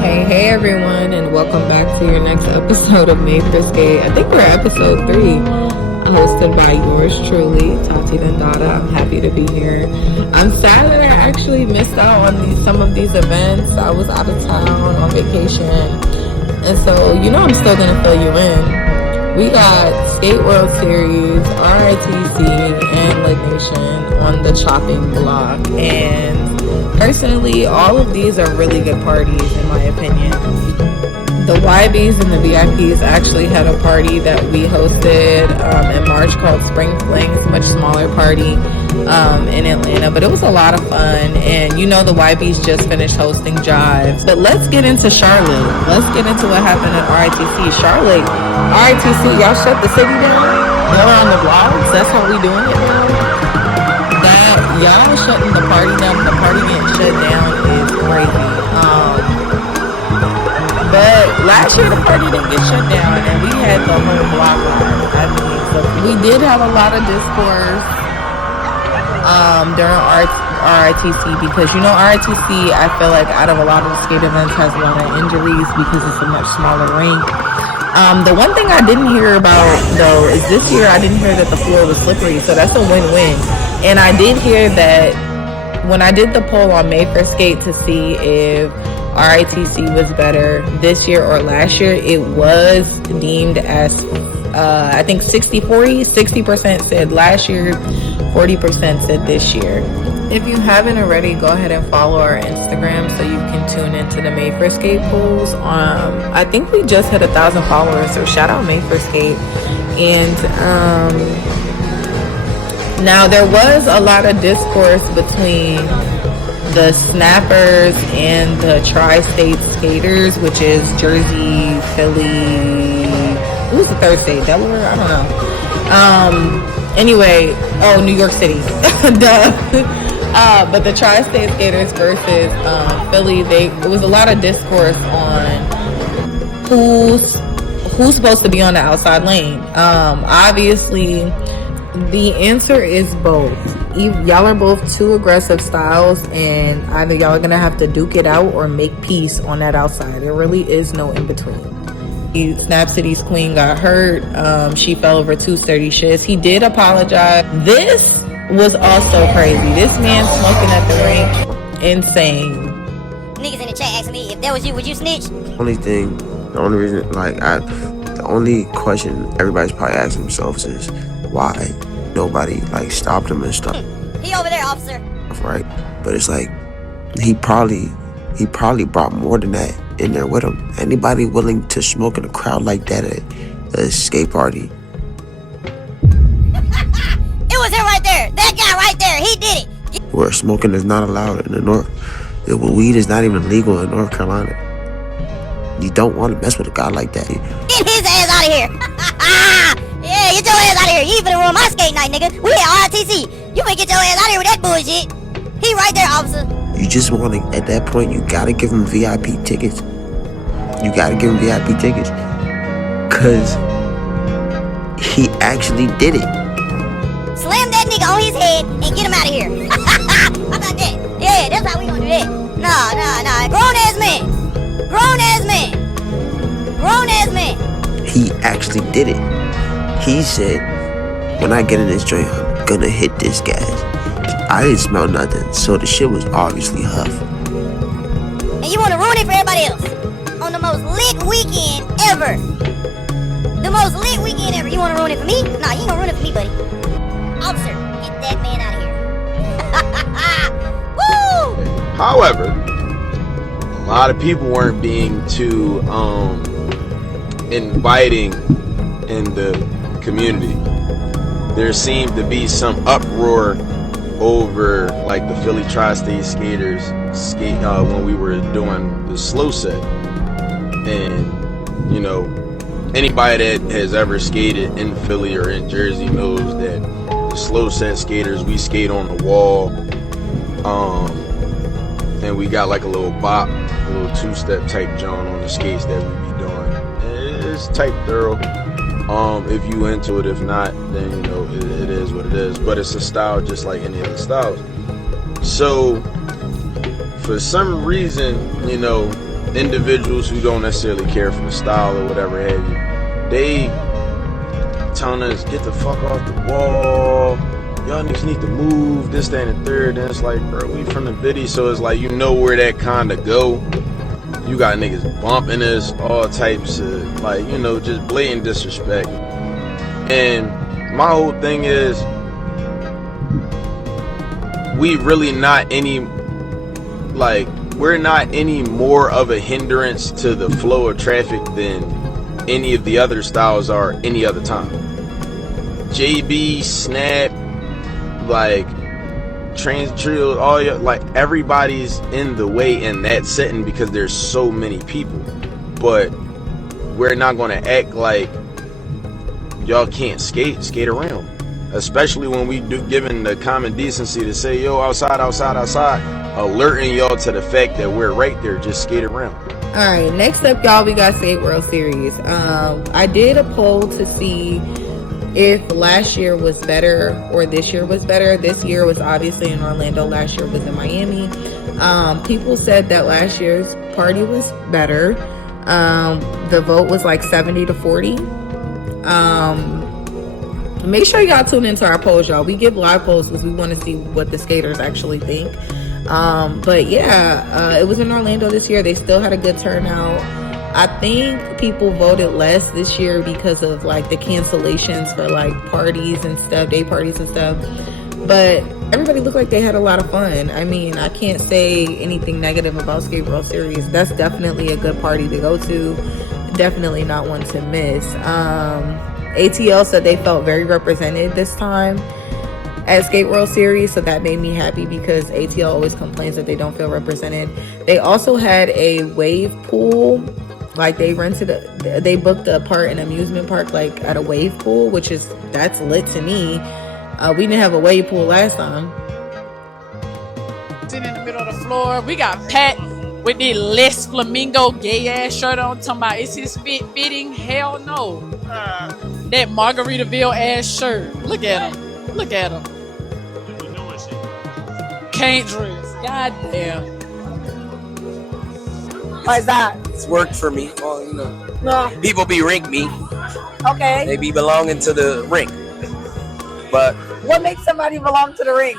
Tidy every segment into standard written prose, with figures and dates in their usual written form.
Hey everyone, and welcome back to your next episode of M4S. I think we're episode 3, hosted by yours truly, Tati Vendata. I'm happy to be here. I'm sad that I actually missed out on some of these events. I was out of town on vacation, and so I'm still gonna fill you in. We got Skate World Series, RITC, and Litnation on the chopping block, and personally, all of these are really good parties in my opinion. The YBs and the VIPs actually had a party that we hosted in March called Spring Flings, much smaller party in Atlanta, but it was a lot of fun. And the YBs just finished hosting Jives. But let's get into Charlotte. Let's get into what happened at RITC. Charlotte, RITC, y'all shut the city down? Y'all are on the blogs? That's how we doing it now? Y'all shutting the party down and the party getting shut down is crazy. But last year the party didn't get shut down and we had the whole block on. So we did have a lot of discourse during RITC because RITC, I feel like out of a lot of the skate events has a lot of injuries because it's a much smaller rink. The one thing I didn't hear about though is this year I didn't hear that the floor was slippery, so that's a win-win. And I did hear that when I did the poll on M4S to see if RITC was better this year or last year, it was deemed as I think 60-40. 60% said last year, 40% said this year. If you haven't already, go ahead and follow our Instagram so you can tune into the M4S polls. I think we just hit 1,000 followers, so shout out M4S. And now there was a lot of discourse between the snappers and the tri-state skaters, which is Jersey, Philly, who's the third state? Delaware? I don't know. Anyway, New York City. But the tri-state skaters versus Philly, it was a lot of discourse on who's supposed to be on the outside lane. Obviously, the answer is both. Y'all are both two aggressive styles, and either y'all are gonna have to duke it out or make peace on that outside. There really is no in between. Snap City's queen got hurt. She fell over 2 sturdy shits. He did apologize. This was also crazy. This man smoking at the rink, insane. Niggas in the chat asking me if that was you, would you snitch? The only reason, the only question everybody's probably asking themselves is why nobody stopped him and stuff. He over there, officer. Right, but it's he probably brought more than that in there with him. Anybody willing to smoke in a crowd like that at a skate party? It was him right there. That guy right there. He did it. Where smoking is not allowed in the North. Weed is not even legal in North Carolina. You don't want to mess with a guy like that. Get his ass out of here. Yeah, get your ass out of here. You ain't finna ruin my skate night, nigga. We at RITC. You finna get your ass out of here with that bullshit. He right there, officer. You just want to, at that point, you gotta give him VIP tickets. You gotta give him VIP tickets. Cause he actually did it. Slam that nigga on his head and get him out of here. How about that? Yeah, that's how we gonna do that. Nah. Grown ass man. He actually did it. He said, when I get in this joint, I'm gonna hit this gas. I didn't smell nothing, so the shit was obviously huff. And you wanna ruin it for everybody else? On the most lit weekend ever. The most lit weekend ever. You wanna ruin it for me? Nah, you ain't gonna ruin it for me, buddy. Officer, get that man out of here. Woo! However, a lot of people weren't being too inviting in the community. There seemed to be some uproar over the Philly tri-state skaters when we were doing the slow set. And anybody that has ever skated in Philly or in Jersey knows that the slow set skaters, we skate on the wall, and we got a little bop, a little two-step type joint on the skates that we be doing. And it's type thorough. If you into it, if not, then it is what it is. But it's a style just like any other styles. So for some reason, individuals who don't necessarily care for the style or whatever have you, they telling us, get the fuck off the wall, y'all niggas need to move, this, that, and the third. And it's like, bro, we from the biddy, so it's like, you know where that kind of go. You got niggas bumping us, all types of, like, you know, just blatant disrespect. And my whole thing is, we really not any, like, we're not any more of a hindrance to the flow of traffic than any of the other styles are any other time. JB, Snap, like Trans Trio, all your, like, everybody's in the way in that setting because there's so many people. But we're not gonna act like y'all can't skate around. Especially when we do given the common decency to say, yo, outside, alerting y'all to the fact that we're right there, just skate around. All right, next up, y'all, we got Skate World Series. I did a poll to see if last year was better or this year was better. This year was obviously in Orlando. Last year was in Miami. People said that last year's party was better. The vote was like 70-40. Make sure y'all tune into our polls, y'all. We give live polls because we want to see what the skaters actually think. But yeah, it was in Orlando this year. They still had a good turnout. I think people voted less this year because of like the cancellations for like parties and stuff, day parties and stuff. But everybody looked like they had a lot of fun. I mean, I can't say anything negative about Skate World Series. That's definitely a good party to go to. Definitely not one to miss. ATL said they felt very represented this time at Skate World Series, so that made me happy because ATL always complains that they don't feel represented. They also had a wave pool, like they booked a part in an amusement park, like at a wave pool, that's lit to me. We didn't have a wave pool last time. Sitting in the middle of the floor, we got Pat with the Les Flamingo gay ass shirt on, talking about is his fit fitting? Hell no. That Margaritaville ass shirt. Look at him. Look at him. Can't dress. God damn. Why's that? It's worked for me. Well, you know, No. people be rink me. Okay. They be belonging to the rink. But What makes somebody belong to the ring?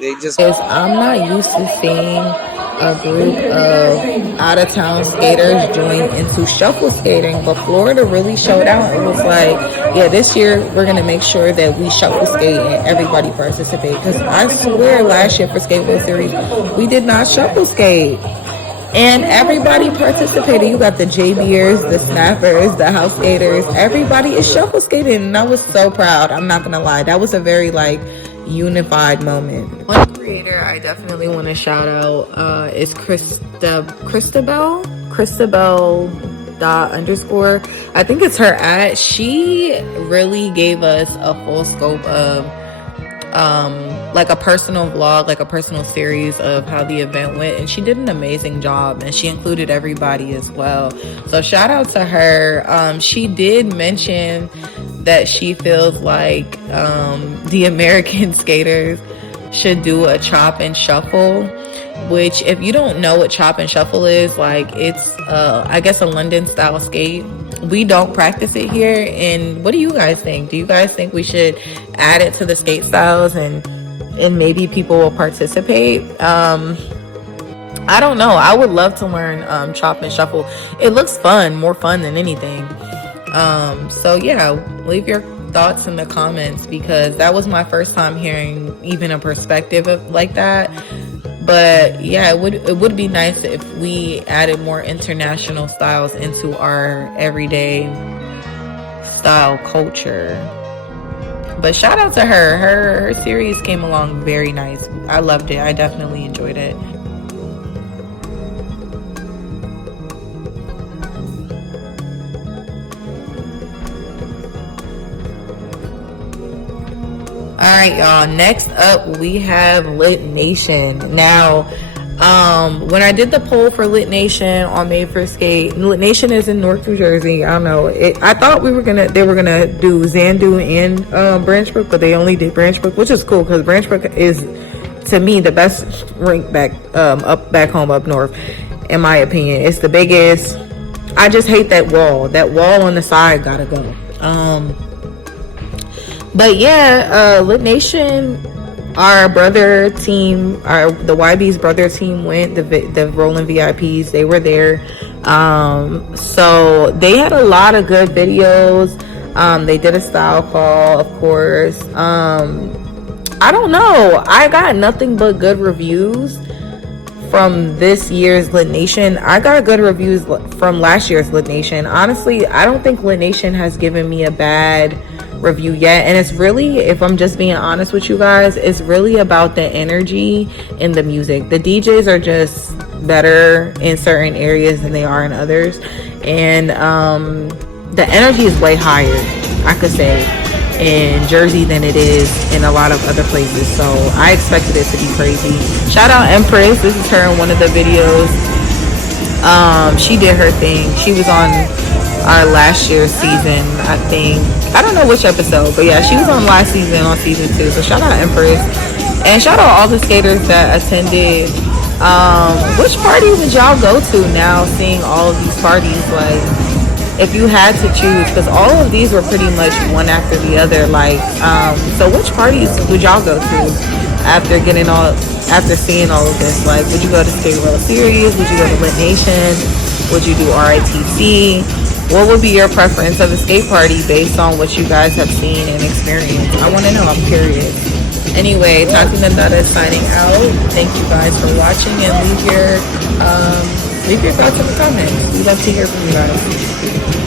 they just... Is I'm not used to seeing a group of out-of-town skaters join into shuffle skating, but Florida really showed out. It was like, yeah, this year we're gonna make sure that we shuffle skate and everybody participate, because I swear last year for Skateboard Series we did not shuffle skate and everybody participated. You got the JBers, the snappers, the house skaters, everybody is shuffle skating, and I was so proud. I'm not gonna lie, that was a very like unified moment. One creator I definitely want to shout out is Christabel _. I think it's her @ she really gave us a full scope of like a personal vlog, like a personal series of how the event went, and she did an amazing job, and she included everybody as well, so shout out to her. She did mention that she feels like the American skaters should do a chop and shuffle, which, if you don't know what chop and shuffle is, like, it's I guess a London style skate. We don't practice it here, and what do you guys think? Do you guys think we should add it to the skate styles and maybe people will participate? I don't know. I would love to learn chop and shuffle. It looks fun, more fun than anything. So yeah, leave your thoughts in the comments, because that was my first time hearing even a perspective of like that. But yeah, it would be nice if we added more international styles into our everyday style culture. But shout out to her. Her series came along very nice. I loved it. I definitely enjoyed it. All right, y'all, next up we have Litnation. Now, when I did the poll for Litnation on Made for Skate, Litnation is in North New Jersey. I don't know. I thought they were gonna do Xanadu and Branchbrook, but they only did Branchbrook, which is cool because Branchbrook is, to me, the best rink back home up north. in my opinion. It's the biggest. I just hate that wall. That wall on the side gotta go. But yeah, Litnation, our brother team, the YB's brother team went, the Rolling VIPs, they were there. So they had a lot of good videos. They did a style call, of course. I don't know. I got nothing but good reviews from this year's Litnation. I got good reviews from last year's Litnation. Honestly, I don't think Litnation has given me a bad review yet. And it's really, if I'm just being honest with you guys, it's really about the energy in the music. The DJs are just better in certain areas than they are in others. And the energy is way higher, I could say, in Jersey than it is in a lot of other places. So I expected it to be crazy. Shout out Empress. This is her in one of the videos. She did her thing. She was on our last year's season, I think. I don't know which episode, but yeah, she was on last season, on season 2. So shout out Empress. And shout out all the skaters that attended. Which party would y'all go to now, seeing all of these parties? Like, if you had to choose, because all of these were pretty much one after the other, like, so which parties would y'all go to after seeing all of this? Like, would you go to Skate World Series? Would you go to Litnation? Would you do RITC? What would be your preference of a skate party based on what you guys have seen and experienced? I want to know. I'm curious. Anyway, Tati Nandata is signing out. Thank you guys for watching, and leave your thoughts in the comments. We love to hear from you guys.